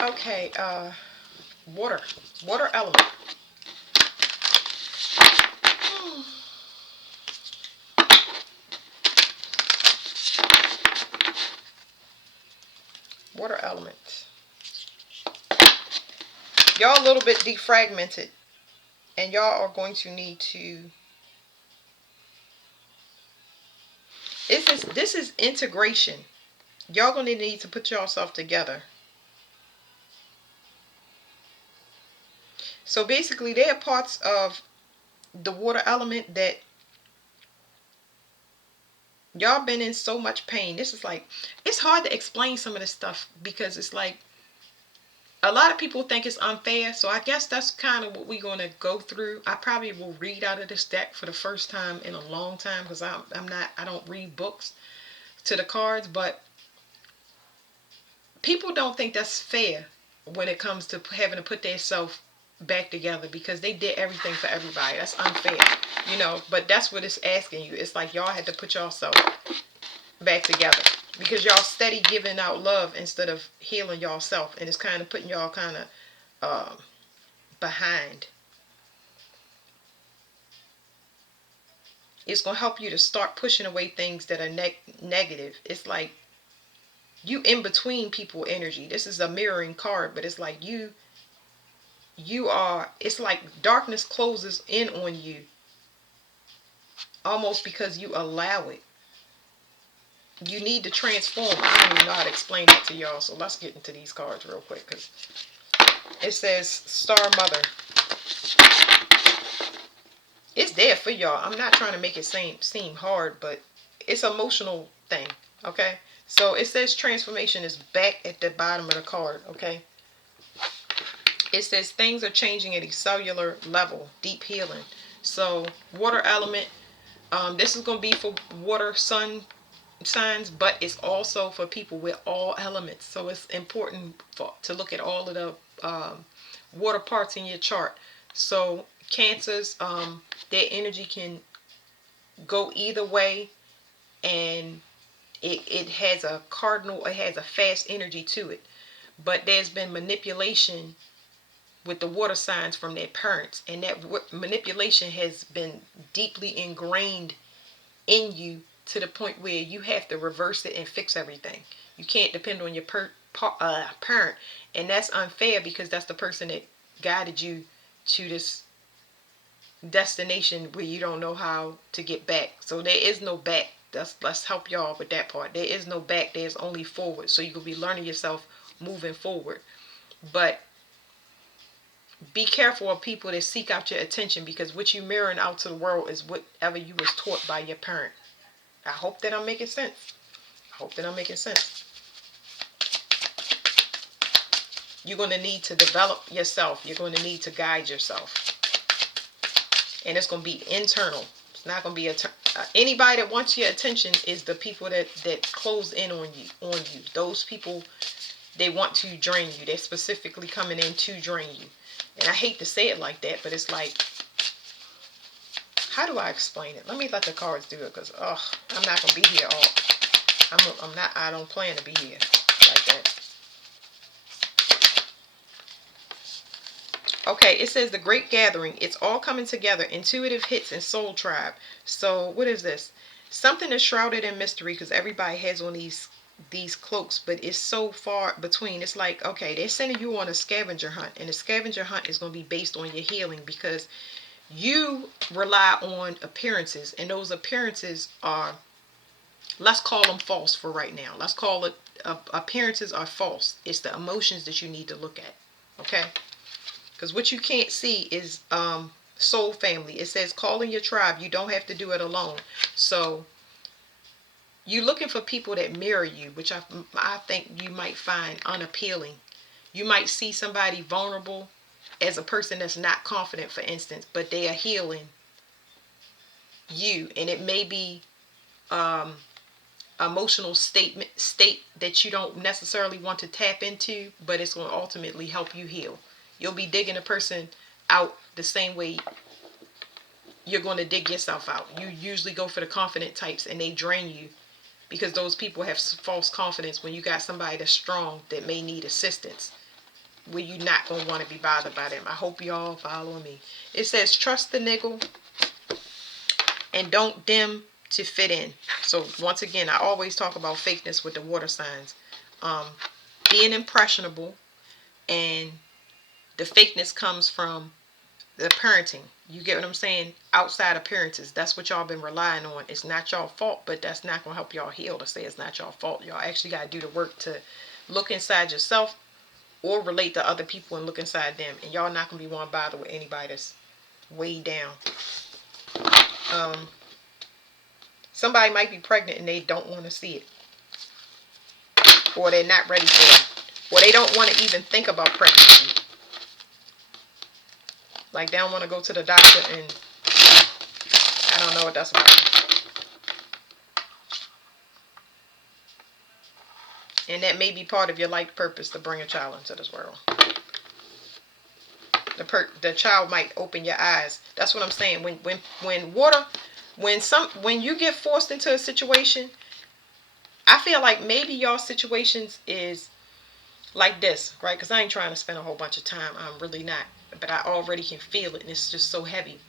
Okay, water. Water element. Water element. Y'all a little bit defragmented, and y'all are going to need to. This is integration. Y'all gonna need to put yourself together. So basically, there are parts of the water element that y'all been in so much pain. This is like, it's hard to explain some of this stuff because it's like a lot of people think it's unfair. So I guess that's kind of what we're going to go through. I probably will read out of this deck for the first time in a long time because I don't read books to the cards, but people don't think that's fair when it comes to having to put themselves back together because they did everything for everybody. That's unfair, but that's what it's asking you. It's like y'all had to put yourself back together because y'all steady giving out love instead of healing yourself, and it's kind of putting y'all kind of behind. It's going to help you to start pushing away things that are negative. It's like you in between people energy. This is a mirroring card, but it's like you are, it's like darkness closes in on you almost because you allow it. You need to transform. I don't even know how to explain that to y'all, so let's get into these cards real quick because it says Star Mother. It's there for y'all. I'm not trying to make it seem hard, but it's an emotional thing, okay? So it says transformation is back at the bottom of the card, okay? It says things are changing at a cellular level, deep healing. So water element, this is going to be for water sun signs, but it's also for people with all elements. So it's important to look at all of the water parts in your chart. So cancers, their energy can go either way, and it has a cardinal, it has a fast energy to it. But there's been manipulation with the water signs from their parents, and that manipulation has been deeply ingrained in you to the point where you have to reverse it and fix everything. You can't depend on your parent, and that's unfair because that's the person that guided you to this destination where you don't know how to get back. So there is no back. Let's help y'all with that part. There is no back. There's only forward. So you could be learning yourself moving forward. But be careful of people that seek out your attention because what you mirroring out to the world is whatever you was taught by your parent. I hope that I'm making sense. I hope that I'm making sense. You're going to need to develop yourself. You're going to need to guide yourself. And it's going to be internal. It's not going to be anybody that wants your attention is the people that close in on you. Those people, they want to drain you. They're specifically coming in to drain you. And I hate to say it like that, but it's like, how do I explain it? Let me let the cards do it because I'm not going to be here all. I don't plan to be here like that. Okay, it says the Great Gathering. It's all coming together. Intuitive hits and soul tribe. So what is this? Something that's shrouded in mystery because everybody has on these cloaks, but it's so far between. It's like, okay, they're sending you on a scavenger hunt, and the scavenger hunt is going to be based on your healing because you rely on appearances, and those appearances are, let's call them false for right now. Let's call it appearances are false. It's the emotions that you need to look at, okay? Because what you can't see is soul family. It says call in your tribe. You don't have to do it alone. So you're looking for people that mirror you, which I think you might find unappealing. You might see somebody vulnerable as a person that's not confident, for instance, but they are healing you, and it may be emotional state that you don't necessarily want to tap into, but it's going to ultimately help you heal. You'll be digging a person out the same way you're going to dig yourself out. You usually go for the confident types, and they drain you because those people have false confidence when you got somebody that's strong that may need assistance. where you're not going to want to be bothered by them. I hope y'all following me. It says, trust the niggle and don't dim to fit in. So once again, I always talk about fakeness with the water signs. Being impressionable, and the fakeness comes from the parenting. You get what I'm saying? Outside appearances. That's what y'all been relying on. It's not y'all fault, but that's not going to help y'all heal to say it's not y'all fault. Y'all actually got to do the work to look inside yourself or relate to other people and look inside them. And y'all not going to be one bother with anybody that's way down. Somebody might be pregnant and they don't want to see it. Or they're not ready for it. Or they don't want to even think about pregnancy. Like they don't want to go to the doctor, and I don't know what that's about. And that may be part of your life purpose, to bring a child into this world. The child might open your eyes. That's what I'm saying. When you get forced into a situation, I feel like maybe y'all situations is like this, right? Because I ain't trying to spend a whole bunch of time. I'm really not. But I already can feel it, and it's just so heavy.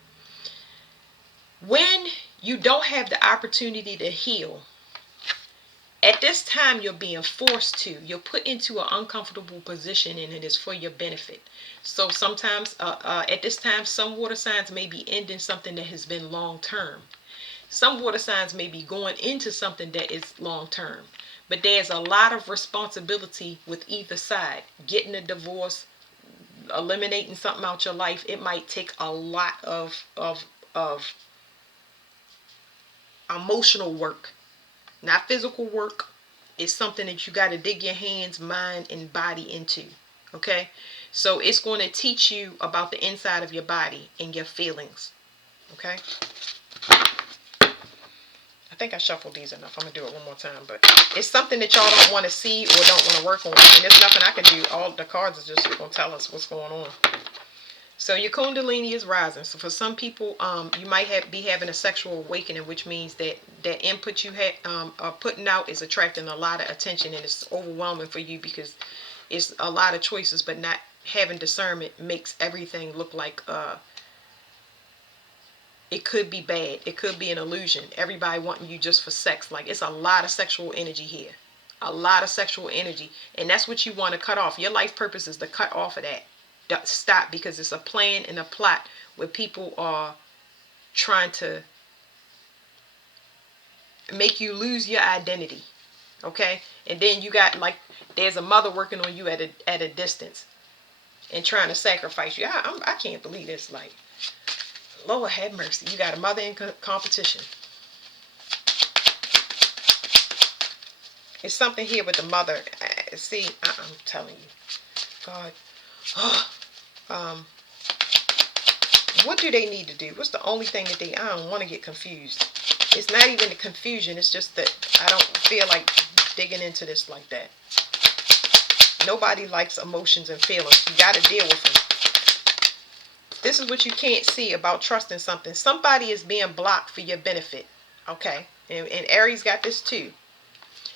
When you don't have the opportunity to heal, at this time you're being forced to. You're put into an uncomfortable position, and it is for your benefit. So sometimes, at this time, some water signs may be ending something that has been long term. Some water signs may be going into something that is long term. But there's a lot of responsibility with either side. Getting a divorce, eliminating something out your life, it might take a lot of emotional work, not physical work. It's something that you got to dig your hands, mind, and body into. Okay, so it's going to teach you about the inside of your body and your feelings. Okay, I think I shuffled these enough. I'm gonna do it one more time, but it's something that y'all don't want to see or don't want to work on, and there's nothing I can do. All the cards are just gonna tell us what's going on. So your kundalini is rising. So for some people, you might be having a sexual awakening, which means that input you are putting out is attracting a lot of attention, and it's overwhelming for you because it's a lot of choices, but not having discernment makes everything look like it could be bad. It could be an illusion. Everybody wanting you just for sex. Like, it's a lot of sexual energy here. A lot of sexual energy. And that's what you want to cut off. Your life purpose is to cut off of that. Stop, because it's a plan and a plot where people are trying to make you lose your identity. Okay? And then you got, like, there's a mother working on you at a distance and trying to sacrifice you. I can't believe this. Like, Lord have mercy. You got a mother in competition. It's something here with the mother. See, I'm telling you. God. What do they need to do? What's the only thing that I don't want to get confused. It's not even the confusion. It's just that I don't feel like digging into this like that. Nobody likes emotions and feelings. You got to deal with them. This is what you can't see about trusting something. Somebody is being blocked for your benefit. Okay? And Aries got this too.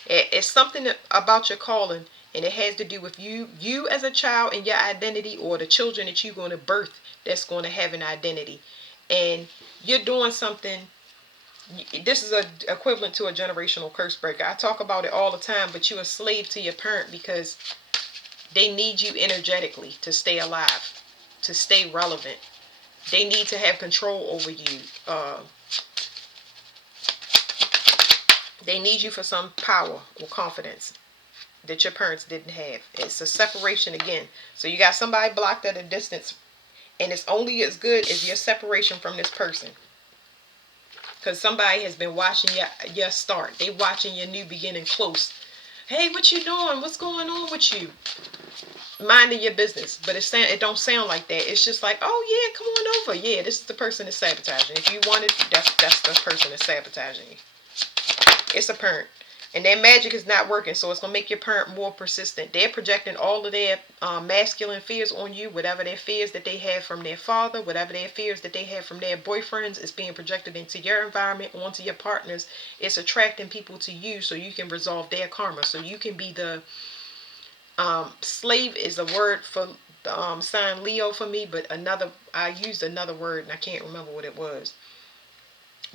It's something about your calling, and it has to do with you as a child and your identity, or the children that you're going to birth that's going to have an identity. And you're doing something. This is equivalent to a generational curse breaker. I talk about it all the time, but you're a slave to your parent because they need you energetically to stay alive, to stay relevant. They need to have control over you. They need you for some power or confidence that your parents didn't have. It's a separation again. So you got somebody blocked at a distance, and it's only as good as your separation from this person. Because somebody has been watching your start. They watching your new beginning close. Hey, what you doing? What's going on with you? Minding your business. But it don't sound like that. It's just like, oh yeah, come on over. Yeah, this is the person that's sabotaging. If you want it, that's the person that's sabotaging you. It's a parent. And their magic is not working, so it's going to make your parent more persistent. They're projecting all of their masculine fears on you. Whatever their fears that they have from their father, whatever their fears that they have from their boyfriends, is being projected into your environment, onto your partners. It's attracting people to you so you can resolve their karma. So you can be the slave is a word for the sign Leo for me, but I used another word and I can't remember what it was.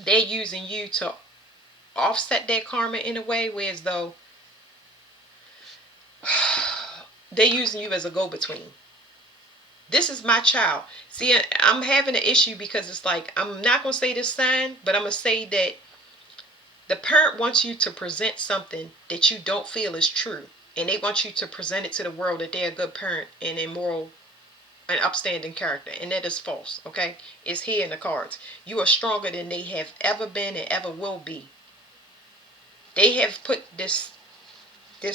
They're using you to offset their karma in a way, whereas though they're using you as a go-between. This is my child. See, I'm having an issue because it's like, I'm not going to say this sign, but I'm going to say that the parent wants you to present something that you don't feel is true. And they want you to present it to the world that they're a good parent and a moral and upstanding character. And that is false, okay? It's here in the cards. You are stronger than they have ever been and ever will be. They have put this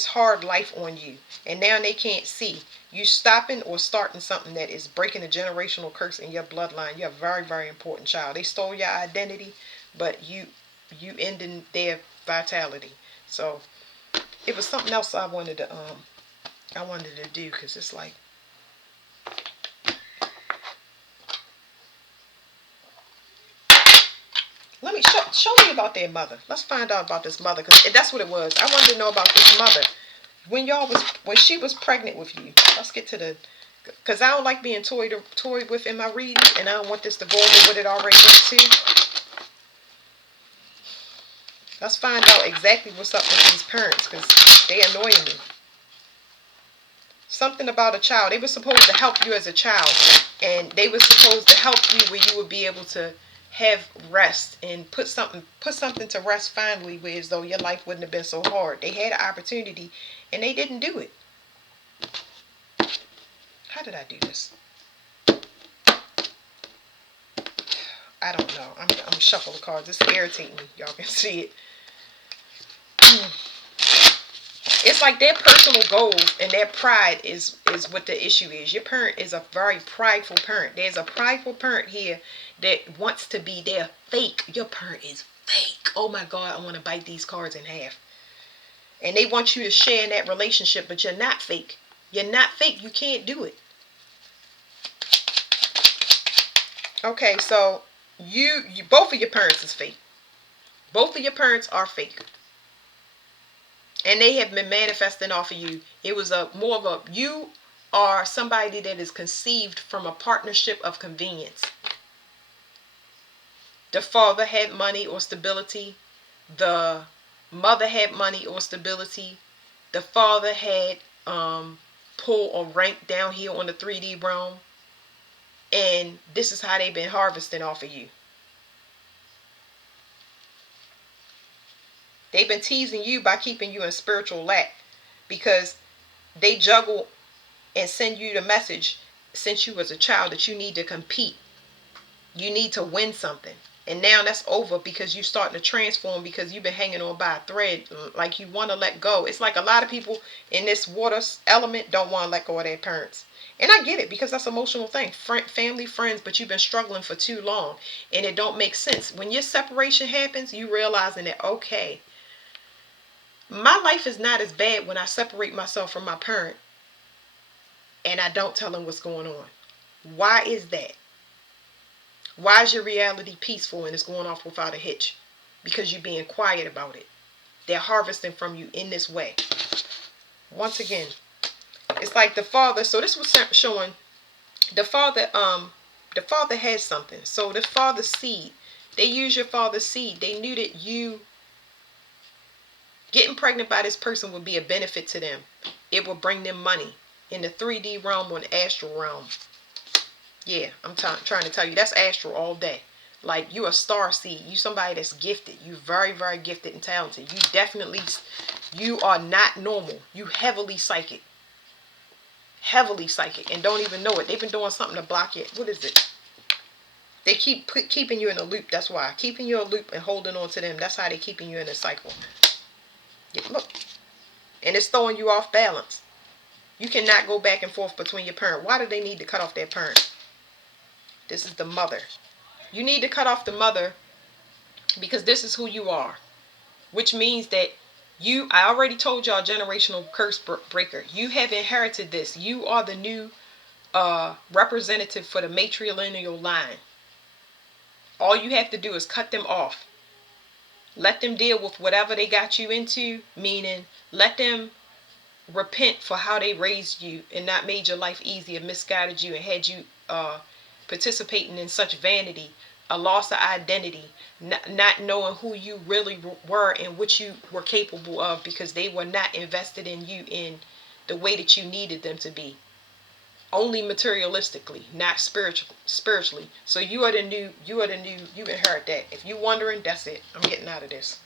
hard life on you, and now they can't see you stopping or starting something that is breaking a generational curse in your bloodline. You're a very, very important child. They stole your identity, but you ending their vitality. So it was something else I wanted to do, because it's like, let me show me about their mother. Let's find out about this mother, because that's what it was. I wanted to know about this mother. When she was pregnant with you. Let's get to the, because I don't like being toyed with in my readings, and I don't want this to go over what it already went to. Let's find out exactly what's up with these parents, because they annoying me. Something about a child. They were supposed to help you as a child, and they were supposed to help you where you would be able to have rest and put something to rest finally, where as though your life wouldn't have been so hard. They had an opportunity and they didn't do it. How did I do this? I don't know. I'm shuffling the cards. It's irritating me. Y'all can see it. It's like their personal goals and their pride is what the issue is. Your parent is a very prideful parent. There's a prideful parent here that wants to be there. Fake. Your parent is fake. Oh my God, I want to bite these cards in half. And they want you to share in that relationship, but you're not fake. You're not fake. You can't do it. Okay, so you both of your parents is fake. Both of your parents are fake. And they have been manifesting off of you. It was you are somebody that is conceived from a partnership of convenience. The father had money or stability. The mother had money or stability. The father had pull or rank down here on the 3D realm. And this is how they've been harvesting off of you. They've been teasing you by keeping you in spiritual lack, because they juggle and send you the message since you was a child that you need to compete. You need to win something. And now that's over, because you're starting to transform, because you've been hanging on by a thread, like you want to let go. It's like a lot of people in this water element don't want to let go of their parents. And I get it, because that's an emotional thing. Family, friends, but you've been struggling for too long. And it don't make sense. When your separation happens, you realizing that, okay, my life is not as bad when I separate myself from my parent and I don't tell them what's going on. Why is that? Why is your reality peaceful and it's going off without a hitch? Because you're being quiet about it. They're harvesting from you in this way. Once again, it's like the father. So this was showing the father has something. So the father's seed. They use your father's seed. They knew that you getting pregnant by this person would be a benefit to them. It will bring them money in the 3D realm or the astral realm. Yeah, I'm trying to tell you, that's astral all day. Like, you a star seed. You somebody that's gifted. You very, very gifted and talented. You are not normal. You heavily psychic. Heavily psychic and don't even know it. They've been doing something to block it. What is it? They keep keeping you in a loop. That's why. Keeping you in a loop and holding on to them. That's how they're keeping you in a cycle. Look, and it's throwing you off balance. You cannot go back and forth between your parent. Why do they need to cut off their parent? This is the mother. You need to cut off the mother because this is who you are, which means that I already told y'all, generational curse breaker. You have inherited this. You are the new representative for the matrilineal line. All you have to do is cut them off. Let them deal with whatever they got you into, meaning let them repent for how they raised you and not made your life easy and misguided you and had you participating in such vanity, a loss of identity, not knowing who you really were and what you were capable of, because they were not invested in you in the way that you needed them to be. Only materialistically, not spiritually. So you inherit that. If you wondering, that's it. I'm getting out of this.